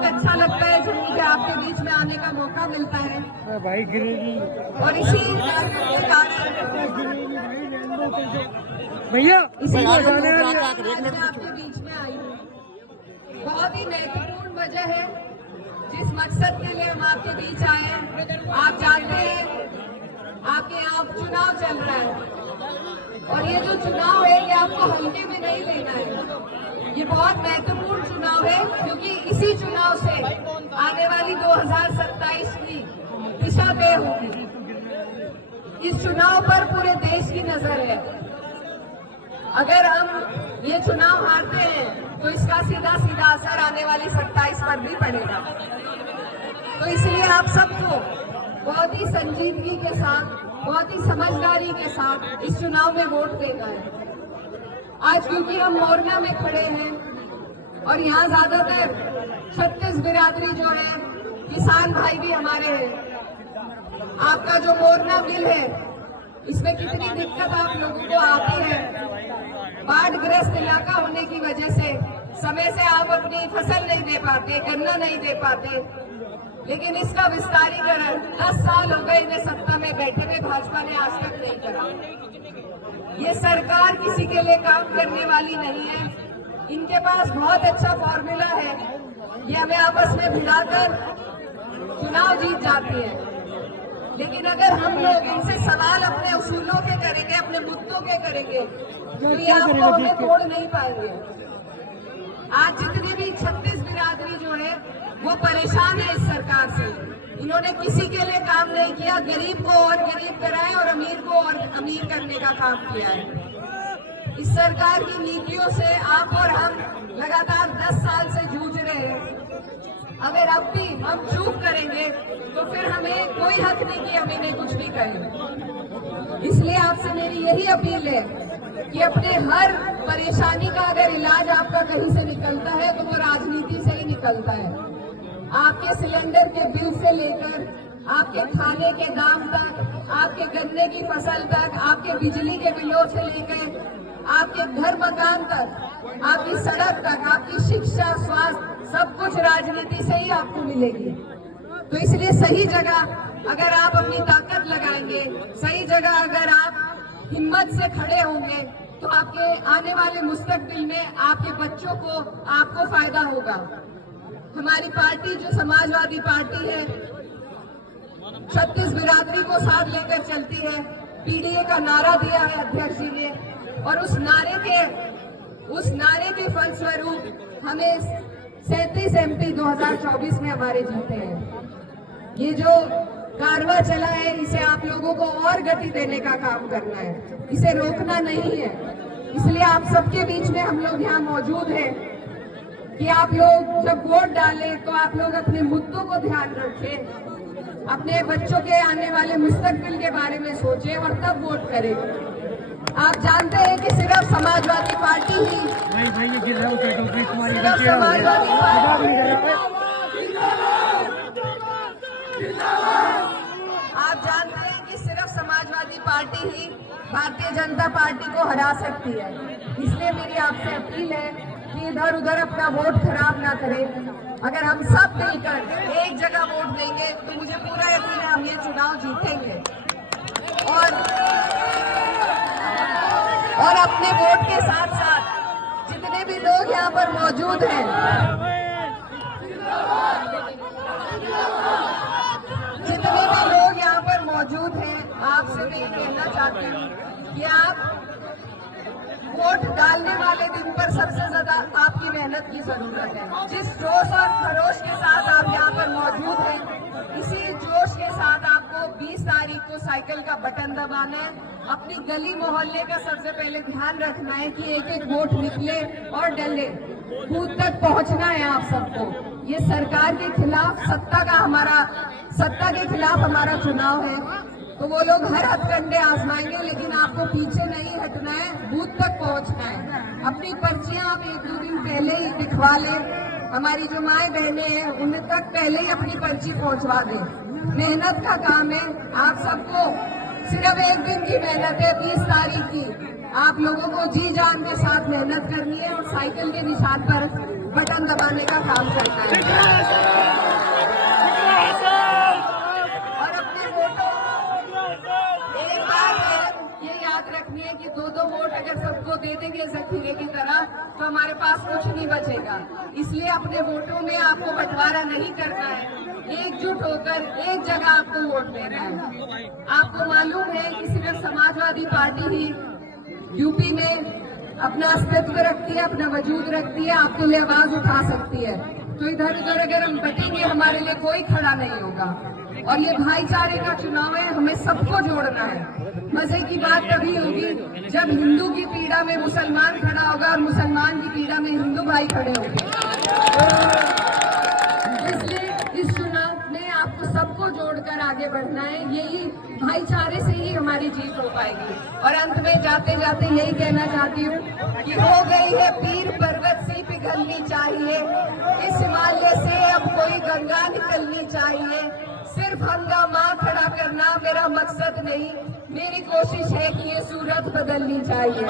बहुत अच्छा लगता है जब मुझे आपके बीच में आने का मौका मिलता है भाई गिरेगी और इसी कारण भैया मैं आपके बीच में आई हूँ। बहुत ही महत्वपूर्ण वजह है जिस मकसद के लिए हम आपके बीच आए हैं। आप जानते हैं आपके यहाँ चुनाव चल रहा है और ये जो चुनाव है ये आपको हल्के में नहीं लेना है। ये बहुत महत्वपूर्ण चुनाव है क्योंकि इसी चुनाव से आने वाली 2027 की दिशा तय होगी। इस चुनाव पर पूरे देश की नजर है। अगर हम ये चुनाव हारते हैं तो इसका सीधा सीधा असर आने वाली 27 पर भी पड़ेगा। तो इसलिए आप सबको बहुत ही संजीदगी के साथ, बहुत ही समझदारी के साथ इस चुनाव में वोट देना है। आज क्योंकि हम मोरना में खड़े हैं और यहाँ ज्यादातर 36 बिरादरी जो है, किसान भाई भी हमारे हैं। आपका जो मोरना मिल है इसमें कितनी दिक्कत आप लोगों को आती है। बाढ़ ग्रस्त इलाका होने की वजह से समय से आप अपनी फसल नहीं दे पाते, गन्ना नहीं दे पाते। लेकिन इसका विस्तारीकरण 10 साल हो गए इन्हें सत्ता में बैठे हुए, भाजपा ने आज तक नहीं करा। ये सरकार किसी के लिए काम करने वाली नहीं है। इनके पास बहुत अच्छा फॉर्मूला है, ये हमें आपस में भिड़ाकर चुनाव जीत जाती है। लेकिन अगर हम लोग इनसे सवाल अपने उसूलों के करेंगे, अपने मुद्दों के करेंगे, तो ये आपको हमें तोड़ नहीं पाएंगे। आज जितनी भी 36 बिरादरी जो है वो परेशान है इस सरकार से। इन्होंने किसी के लिए काम नहीं किया, गरीब को और गरीब कराए और अमीर को और अमीर करने का काम किया है। इस सरकार की नीतियों से आप और हम लगातार 10 साल से जूझ रहे हैं। अगर अब भी हम चूक करेंगे तो फिर हमें कोई हक नहीं कि हम इन्हें कुछ भी करें। इसलिए आपसे मेरी यही अपील है कि अपने हर परेशानी का अगर इलाज आपका कहीं से निकलता है तो वो राजनीति से ही निकलता है। आपके सिलेंडर के बिल से लेकर आपके खाने के दाम तक, आपके गन्ने की फसल तक, आपके बिजली के बिलों से लेकर आपके घर मकान तक, आपकी सड़क तक, आपकी शिक्षा, स्वास्थ्य, सब कुछ राजनीति से ही आपको मिलेगी। तो इसलिए सही जगह अगर आप अपनी ताकत लगाएंगे, सही जगह अगर आप हिम्मत से खड़े होंगे तो आपके आने वाले मुस्तकबिल में आपके बच्चों को, आपको फायदा होगा। हमारी पार्टी जो समाजवादी पार्टी है 36 बिरादरी को साथ लेकर चलती है। पीडीए का नारा दिया है अध्यक्ष जी ने और उस नारे के फलस्वरूप हमें 37 MP 2024 में हमारे जीते हैं। ये जो कारवा चला है इसे आप लोगों को और गति देने का काम करना है, इसे रोकना नहीं है। इसलिए आप सबके बीच में हम लोग यहाँ मौजूद हैं कि आप लोग जब वोट डालें तो आप लोग अपने मुद्दों को ध्यान रखें, अपने बच्चों के आने वाले मुस्तकबिल के बारे में सोचें और तब वोट करें। आप जानते हैं कि सिर्फ समाजवादी पार्टी ही समाजवादी पार्टी ही भारतीय जनता पार्टी को हरा सकती है। इसलिए मेरी आपसे अपील है कि इधर उधर अपना वोट खराब ना करें। अगर हम सब मिलकर एक जगह वोट देंगे तो मुझे पूरा यकीन है हम ये चुनाव जीतेंगे। और अपने वोट के साथ साथ जितने भी लोग यहाँ पर मौजूद हैं, जितने भी लोग यहाँ पर मौजूद हैं, आपसे मैं ये कहना चाहती हूँ कि आप वोट डालने वाले दिन पर सबसे ज्यादा आपकी मेहनत की जरूरत है। जिस जोश और खरोश के साथ आप यहाँ पर मौजूद हैं, इसी जोश के साथ आपको 20 तारीख को साइकिल का बटन दबाना है। अपनी गली मोहल्ले का सबसे पहले ध्यान रखना है कि एक एक वोट निकले और डले, बूथ तक पहुंचना है आप सबको। ये सरकार के खिलाफ, सत्ता के खिलाफ हमारा चुनाव है, तो वो लोग हर हथकंडे आजमाएंगे, लेकिन आपको पीछे नहीं हटना है, बूथ तक पहुंचना है। अपनी पर्चियां आप 1-2 दिन पहले ही दिखवा लें। हमारी जो माएं बहनें हैं उन तक पहले ही अपनी पर्ची पहुंचवा दें। मेहनत का काम है, आप सबको सिर्फ एक दिन की मेहनत है, 20 तारीख की। आप लोगों को जी जान के साथ मेहनत करनी है और साइकिल के निशान पर बटन दबाने का काम करना है। वोट को दे देंगे जखीरे की तरह तो हमारे पास कुछ नहीं बचेगा। इसलिए अपने वोटों में आपको बंटवारा नहीं करना है, एकजुट होकर एक जगह आपको वोट देना है। आपको मालूम है कि सिर्फ समाजवादी पार्टी ही यूपी में अपना अस्तित्व रखती है, अपना वजूद रखती है, आपके लिए आवाज उठा सकती है। तो इधर उधर अगर हम बटेंगे हमारे लिए कोई खड़ा नहीं होगा। और ये भाईचारे का चुनाव है, हमें सबको जोड़ना है। मजे की बात तभी होगी जब हिंदू की पीड़ा में मुसलमान खड़ा होगा और मुसलमान की पीड़ा में हिंदू भाई खड़े होंगे। इसलिए इस चुनाव में आपको सबको जोड़कर आगे बढ़ना है, यही भाईचारे से ही हमारी जीत हो पाएगी। और अंत में जाते जाते यही कहना चाहती हूँ कि हो गई है पीर पर्वत सी पिघलनी चाहिए, इस हिमालय से अब कोई गंगा निकलनी चाहिए। सिर्फ हंगामा खड़ा करना मेरा मकसद नहीं, मेरी कोशिश है कि ये सूरत बदलनी चाहिए।